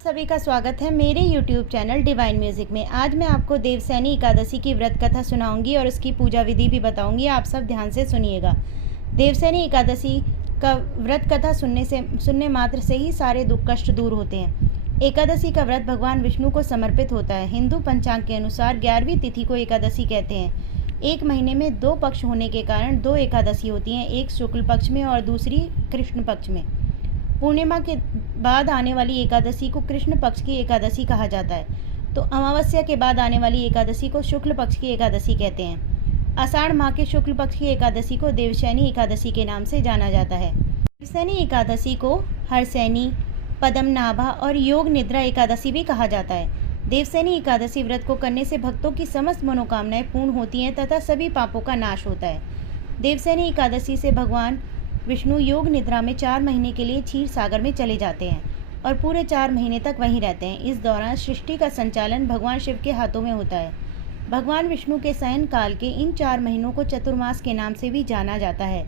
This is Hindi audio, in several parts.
सभी का स्वागत है मेरे YouTube चैनल डिवाइन म्यूज़िक में। आज मैं आपको देवसैनी एकादशी की व्रत कथा सुनाऊंगी और उसकी पूजा विधि भी बताऊंगी। आप सब ध्यान से सुनिएगा। देवसैनी एकादशी का व्रत कथा सुनने मात्र से ही सारे दुख कष्ट दूर होते हैं। एकादशी का व्रत भगवान विष्णु को समर्पित होता है। हिंदू पंचांग के अनुसार 11वीं तिथि को एकादशी कहते हैं। एक महीने में 2 पक्ष होने के कारण 2 एकादशी होती हैं, एक शुक्ल पक्ष में और दूसरी कृष्ण पक्ष में। पूर्णिमा के बाद आने वाली एकादशी को कृष्ण पक्ष की एकादशी कहा जाता है, तो अमावस्या के बाद आने वाली एकादशी को शुक्ल पक्ष की एकादशी कहते हैं। आषाढ़ माह के शुक्ल पक्ष की एकादशी को देवशैनी एकादशी के नाम से जाना जाता है। देवशैनी एकादशी को हरसैनी, पद्मनाभा और योग निद्रा एकादशी भी कहा जाता है। देवशैनी एकादशी व्रत को करने से भक्तों की समस्त मनोकामनाएं पूर्ण होती हैं तथा सभी पापों का नाश होता है। देवशैनी एकादशी से भगवान विष्णु योग निद्रा में 4 महीने के लिए क्षीर सागर में चले जाते हैं और पूरे 4 महीने तक वहीं रहते हैं। इस दौरान सृष्टि का संचालन भगवान शिव के हाथों में होता है। भगवान विष्णु के शयन काल के इन 4 महीनों को चतुर्मास के नाम से भी जाना जाता है।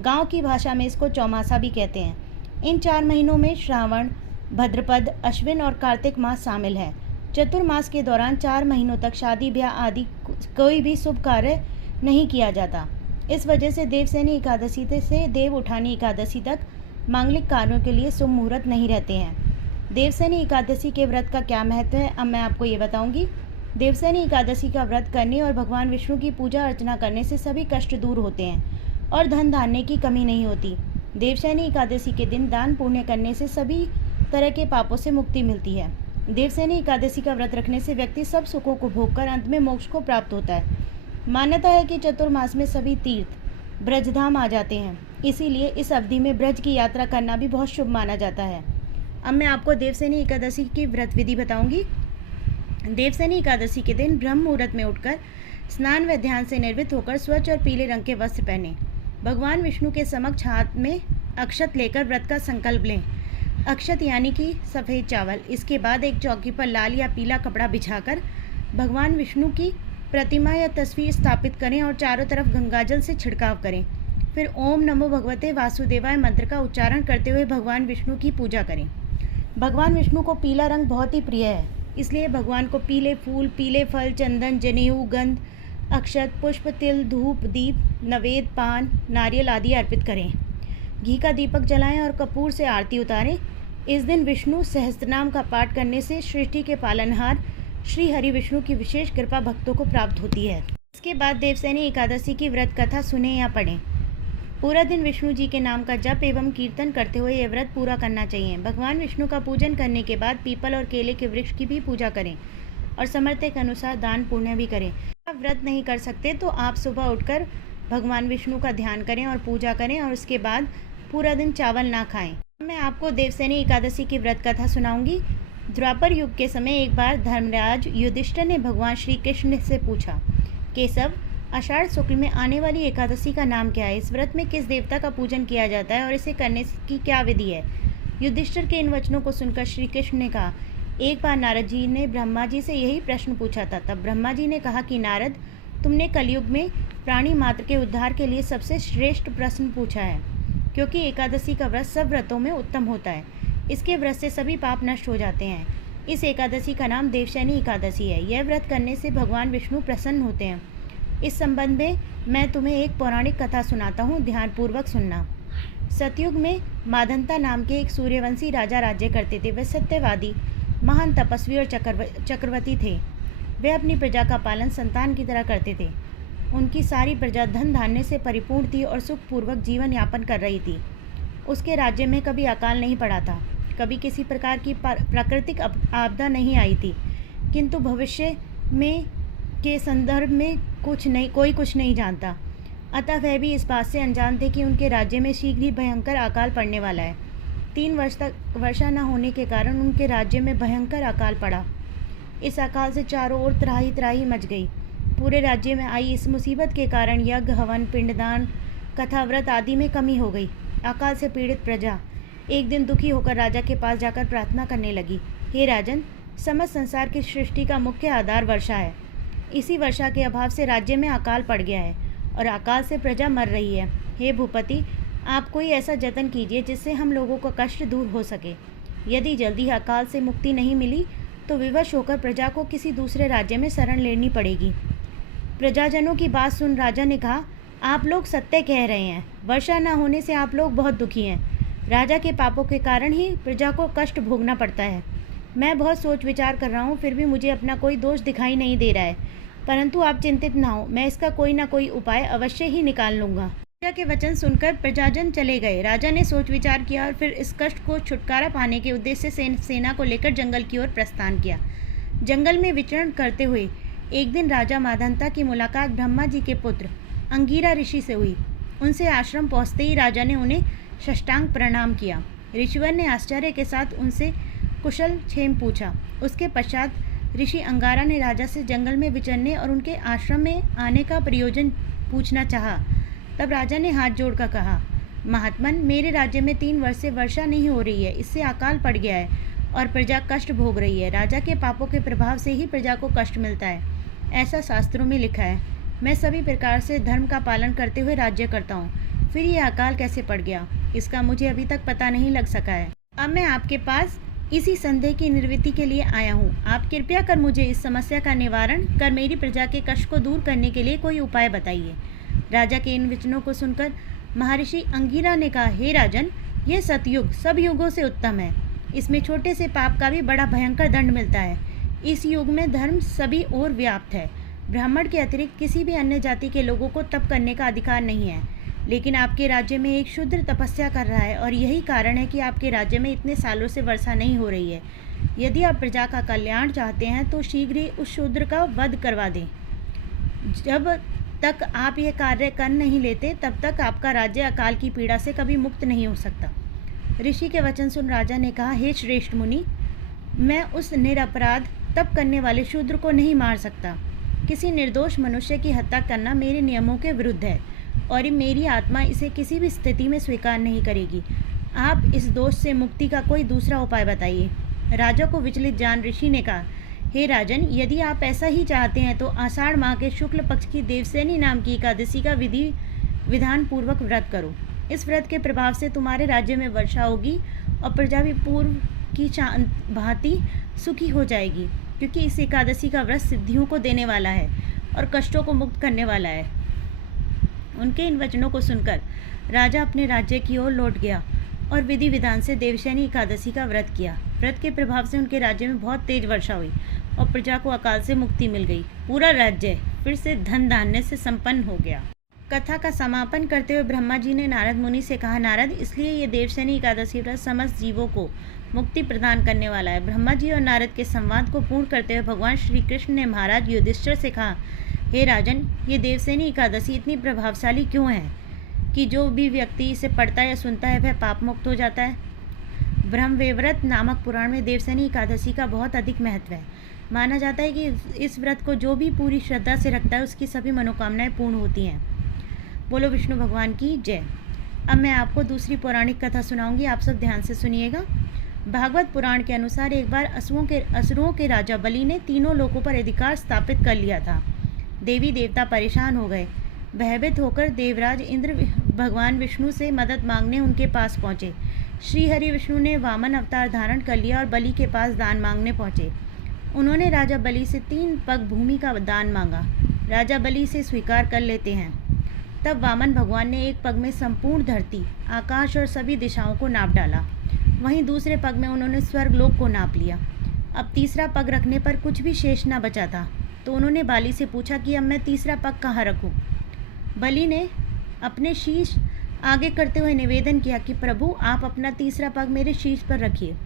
गांव की भाषा में इसको चौमासा भी कहते हैं। इन 4 महीनों में श्रावण, भद्रपद, अश्विन और कार्तिक मास शामिल है। चतुर्मास के दौरान 4 महीनों तक शादी ब्याह आदि कोई भी शुभ कार्य नहीं किया जाता। इस वजह से देवशैनी एकादशी से देव उठानी एकादशी तक मांगलिक कार्यों के लिए शुभ मुहूर्त नहीं रहते हैं। देवशैनी एकादशी के व्रत का क्या महत्व है, अब मैं आपको ये बताऊंगी। देवशैनी एकादशी का व्रत करने और भगवान विष्णु की पूजा अर्चना करने से सभी कष्ट दूर होते हैं और धन धान्य की कमी नहीं होती। देवशैनी एकादशी के दिन दान पुण्य करने से सभी तरह के पापों से मुक्ति मिलती है। देवशैनी एकादशी का व्रत रखने से व्यक्ति सब सुखों को भोगकर अंत में मोक्ष को प्राप्त होता है। मान्यता है कि चतुर्मास में सभी तीर्थ ब्रजधाम आ जाते हैं, इसीलिए इस अवधि में ब्रज की यात्रा करना भी बहुत शुभ माना जाता है। अब मैं आपको देवशैनी एकादशी की व्रत विधि बताऊंगी। देवशैनी एकादशी के दिन ब्रह्म मुहूर्त में उठकर स्नान व ध्यान से निर्वृत्त होकर स्वच्छ और पीले रंग के वस्त्र पहने भगवान विष्णु के समक्ष हाथ में अक्षत लेकर व्रत का संकल्प लें। अक्षत यानी कि सफ़ेद चावल। इसके बाद एक चौकी पर लाल या पीला कपड़ा बिछाकर भगवान विष्णु की प्रतिमा या तस्वीर स्थापित करें और चारों तरफ गंगाजल से छिड़काव करें। फिर ओम नमो भगवते वासुदेवाय मंत्र का उच्चारण करते हुए भगवान विष्णु की पूजा करें। भगवान विष्णु को पीला रंग बहुत ही प्रिय है, इसलिए भगवान को पीले फूल, पीले फल, चंदन, जनेऊ, गंध, अक्षत, पुष्प, तिल, धूप, दीप, नवेद, पान, नारियल आदि अर्पित करें। घी का दीपक जलाएं और कपूर से आरती उतारें। इस दिन विष्णु सहस्त्रनाम का पाठ करने से सृष्टि के पालनहार श्री हरि विष्णु की विशेष कृपा भक्तों को प्राप्त होती है। इसके बाद देवशैनी एकादशी की व्रत कथा सुने या पढ़ें। पूरा दिन विष्णु जी के नाम का जप एवं कीर्तन करते हुए यह व्रत पूरा करना चाहिए। भगवान विष्णु का पूजन करने के बाद पीपल और केले के वृक्ष की भी पूजा करें और समर्थ के अनुसार दान पुण्य भी करें। आप व्रत नहीं कर सकते तो आप सुबह उठकर भगवान विष्णु का ध्यान करें और पूजा करें और उसके बाद पूरा दिन चावल ना खाएं। मैं आपको देवशैनी एकादशी की व्रत कथा सुनाऊंगी। द्वापर युग के समय एक बार धर्मराज युधिष्ठिर ने भगवान श्री कृष्ण से पूछा, केशव, आषाढ़ शुक्ल में आने वाली एकादशी का नाम क्या है? इस व्रत में किस देवता का पूजन किया जाता है और इसे करने की क्या विधि है? युधिष्ठिर के इन वचनों को सुनकर श्री कृष्ण ने कहा, एक बार नारद जी ने ब्रह्मा जी से यही प्रश्न पूछा था। तब ब्रह्मा जी ने कहा कि नारद, तुमने कलयुग में प्राणी मात्र के उद्धार के लिए सबसे श्रेष्ठ प्रश्न पूछा है, क्योंकि एकादशी का व्रत सब व्रतों में उत्तम होता है। इसके व्रत से सभी पाप नष्ट हो जाते हैं। इस एकादशी का नाम देवशैनी एकादशी है। यह व्रत करने से भगवान विष्णु प्रसन्न होते हैं। इस संबंध में मैं तुम्हें एक पौराणिक कथा सुनाता हूँ, ध्यानपूर्वक सुनना। सतयुग में माधंता नाम के एक सूर्यवंशी राजा राज्य करते थे। वे सत्यवादी, महान तपस्वी और चक्रवर्ती थे। वे अपनी प्रजा का पालन संतान की तरह करते थे। उनकी सारी प्रजा धन धान्य से परिपूर्ण थी और सुखपूर्वक जीवन यापन कर रही थी। उसके राज्य में कभी अकाल नहीं पड़ा था, कभी किसी प्रकार की प्राकृतिक आपदा नहीं आई थी, किंतु भविष्य में के संदर्भ में कोई कुछ नहीं जानता। अतः वह भी इस बात से अनजान थे कि उनके राज्य में शीघ्र ही भयंकर अकाल पड़ने वाला है। 3 वर्ष तक वर्षा न होने के कारण उनके राज्य में भयंकर अकाल पड़ा। इस अकाल से चारों ओर त्राही त्राही मच गई। पूरे राज्य में आई इस मुसीबत के कारण यज्ञ, हवन, पिंडदान, कथा, व्रत आदि में कमी हो गई। अकाल से पीड़ित प्रजा एक दिन दुखी होकर राजा के पास जाकर प्रार्थना करने लगी, हे राजन, समस्त संसार की सृष्टि का मुख्य आधार वर्षा है। इसी वर्षा के अभाव से राज्य में अकाल पड़ गया है और अकाल से प्रजा मर रही है। हे भूपति, आप कोई ऐसा जतन कीजिए जिससे हम लोगों का कष्ट दूर हो सके। यदि जल्दी अकाल से मुक्ति नहीं मिली तो विवश होकर प्रजा को किसी दूसरे राज्य में शरण लेनी पड़ेगी। प्रजाजनों की बात सुन राजा ने कहा, आप लोग सत्य कह रहे हैं। वर्षा न होने से आप लोग बहुत दुखी हैं। राजा के पापों के कारण ही प्रजा को कष्ट भोगना पड़ता है। मैं बहुत सोच विचार कर रहा हूँ, फिर भी मुझे अपना कोई दोष दिखाई नहीं दे रहा है। परंतु आप चिंतित ना हो, मैं इसका कोई ना कोई उपाय अवश्य ही निकाल लूँगा। राजा के वचन सुनकर प्रजाजन चले गए। राजा ने सोच विचार किया और फिर इस कष्ट को छुटकारा पाने के उद्देश्य से सेना को लेकर जंगल की ओर प्रस्थान किया। जंगल में विचरण करते हुए एक दिन राजा माधंता की मुलाकात ब्रह्मा जी के पुत्र अंगिरा ऋषि से हुई। उनसे आश्रम पहुँचते ही राजा ने उन्हें साष्टांग प्रणाम किया। ऋषिवर ने आश्चर्य के साथ उनसे कुशल क्षेम पूछा। उसके पश्चात ऋषि अंगारा ने राजा से जंगल में विचरने और उनके आश्रम में आने का प्रयोजन पूछना चाहा। तब राजा ने हाथ जोड़कर कहा, महात्मन, मेरे राज्य में 3 वर्ष से वर्षा नहीं हो रही है। इससे अकाल पड़ गया है और प्रजा कष्ट भोग रही है। राजा के पापों के प्रभाव से ही प्रजा को कष्ट मिलता है, ऐसा शास्त्रों में लिखा है। मैं सभी प्रकार से धर्म का पालन करते हुए राज्य करता हूँ, फिर यह अकाल कैसे पड़ गया, इसका मुझे अभी तक पता नहीं लग सका है। अब मैं आपके पास इसी संदेह की निवृत्ति के लिए आया हूँ। आप कृपया कर मुझे इस समस्या का निवारण कर मेरी प्रजा के कष्ट को दूर करने के लिए कोई उपाय बताइए। राजा के इन वचनों को सुनकर महर्षि अंगिरा ने कहा, हे राजन, यह सतयुग सब युगों से उत्तम है। इसमें छोटे से पाप का भी बड़ा भयंकर दंड मिलता है। इस युग में धर्म सभी ओर व्याप्त है। ब्राह्मण के अतिरिक्त किसी भी अन्य जाति के लोगों को तप करने का अधिकार नहीं है। लेकिन आपके राज्य में एक शूद्र तपस्या कर रहा है और यही कारण है कि आपके राज्य में इतने सालों से वर्षा नहीं हो रही है। यदि आप प्रजा का कल्याण चाहते हैं तो शीघ्र ही उस शूद्र का वध करवा दें। जब तक आप यह कार्य कर नहीं लेते तब तक आपका राज्य अकाल की पीड़ा से कभी मुक्त नहीं हो सकता। ऋषि के वचन सुन राजा ने कहा, हे श्रेष्ठ मुनि, मैं उस निरपराध तप करने वाले शूद्र को नहीं मार सकता। किसी निर्दोष मनुष्य की हत्या करना मेरे नियमों के विरुद्ध है और मेरी आत्मा इसे किसी भी स्थिति में स्वीकार नहीं करेगी। आप इस दोष से मुक्ति का कोई दूसरा उपाय बताइए। राजा को विचलित जान ऋषि ने कहा, हे राजन, यदि आप ऐसा ही चाहते हैं तो आषाढ़ माह के शुक्ल पक्ष की देवसेनी नाम की एकादशी का विधान पूर्वक व्रत करो। इस व्रत के प्रभाव से तुम्हारे राज्य में वर्षा होगी और प्रजा भी पूर्व की भांति सुखी हो जाएगी, क्योंकि इस एकादशी का व्रत सिद्धियों को देने वाला है और कष्टों को मुक्त करने वाला है। उनके इन वचनों को सुनकर राजा अपने राज्य की ओर लौट गया और विधि विधान से देवशयनी एकादशी का व्रत किया। व्रत के प्रभाव से उनके राज्य में बहुत तेज वर्षा हुई और प्रजा को अकाल से मुक्ति मिल गई। पूरा राज्य फिर से धन धान्य से संपन्न हो गया। कथा का समापन करते हुए ब्रह्मा जी ने नारद मुनि से कहा, नारद, इसलिए ये देवशयनी एकादशी व्रत समस्त जीवों को मुक्ति प्रदान करने वाला है। ब्रह्मा जी और नारद के संवाद को पूर्ण करते हुए भगवान श्री कृष्ण ने महाराज युधिष्ठिर से कहा, हे राजन, ये देवशयनी एकादशी इतनी प्रभावशाली क्यों है कि जो भी व्यक्ति इसे पढ़ता या सुनता है वह पाप मुक्त हो जाता है। ब्रह्मवैवर्त नामक पुराण में देवशयनी एकादशी का बहुत अधिक महत्व है। माना जाता है कि इस व्रत को जो भी पूरी श्रद्धा से रखता है उसकी सभी मनोकामनाएं पूर्ण होती हैं। बोलो विष्णु भगवान की जय। अब मैं आपको दूसरी पौराणिक कथा सुनाऊंगी, आप सब ध्यान से सुनिएगा। भागवत पुराण के अनुसार एक बार असुरों के राजा बलि ने तीनों लोकों पर अधिकार स्थापित कर लिया था। देवी देवता परेशान हो गए। भयभीत होकर देवराज इंद्र भगवान विष्णु से मदद मांगने उनके पास पहुँचे। श्री हरि विष्णु ने वामन अवतार धारण कर लिया और बलि के पास दान मांगने पहुँचे। उन्होंने राजा बलि से 3 पग भूमि का दान मांगा। राजा बलि से स्वीकार कर लेते हैं। तब वामन भगवान ने एक पग में संपूर्ण धरती, आकाश और सभी दिशाओं को नाप डाला। वहीं दूसरे पग में उन्होंने स्वर्गलोक को नाप लिया। अब तीसरा पग रखने पर कुछ भी शेष न बचा था, तो उन्होंने बाली से पूछा कि अब मैं तीसरा पग कहाँ रखूं। बलि ने अपने शीश आगे करते हुए निवेदन किया कि प्रभु, आप अपना तीसरा पग मेरे शीश पर रखिए।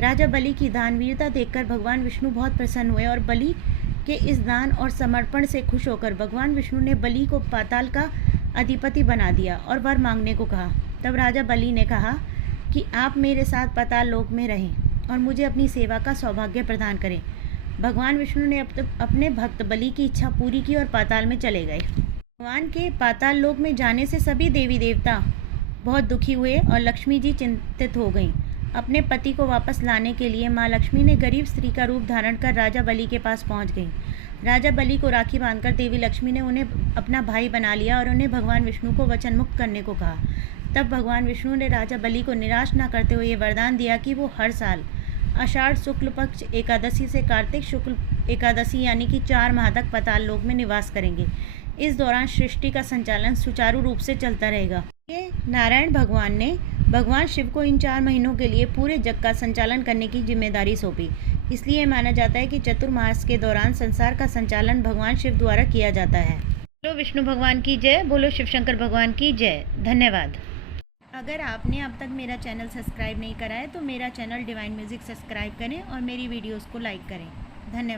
राजा बलि की दानवीरता देखकर भगवान विष्णु बहुत प्रसन्न हुए और बलि के इस दान और समर्पण से खुश होकर भगवान विष्णु ने बलि को पाताल का अधिपति बना दिया और वर मांगने को कहा। तब राजा बलि ने कहा कि आप मेरे साथ पाताल लोक में रहें और मुझे अपनी सेवा का सौभाग्य प्रदान करें। भगवान विष्णु ने अपने भक्त बलि की इच्छा पूरी की और पाताल में चले गए। भगवान के पाताल लोक में जाने से सभी देवी देवता बहुत दुखी हुए और लक्ष्मी जी चिंतित हो गईं। अपने पति को वापस लाने के लिए माँ लक्ष्मी ने गरीब स्त्री का रूप धारण कर राजा बलि के पास पहुंच गईं। राजा बलि को राखी बांधकर देवी लक्ष्मी ने उन्हें अपना भाई बना लिया और उन्हें भगवान विष्णु को वचन मुक्त करने को कहा। तब भगवान विष्णु ने राजा बलि को निराश न करते हुए ये वरदान दिया कि वो हर साल आषाढ़ शुक्ल पक्ष एकादशी से कार्तिक शुक्ल एकादशी यानी कि 4 माह तक पाताल लोक में निवास करेंगे। इस दौरान सृष्टि का संचालन सुचारू रूप से चलता रहेगा। ये नारायण भगवान ने भगवान शिव को इन 4 महीनों के लिए पूरे जग का संचालन करने की जिम्मेदारी सौंपी। इसलिए माना जाता है कि चतुर्मास के दौरान संसार का संचालन भगवान शिव द्वारा किया जाता है। बोलो विष्णु भगवान की जय, बोलो शिव शंकर भगवान की जय। धन्यवाद। अगर आपने अब तक मेरा चैनल सब्सक्राइब नहीं करा है तो मेरा चैनल डिवाइन म्यूज़िक सब्सक्राइब करें और मेरी वीडियोस को लाइक करें। धन्यवाद।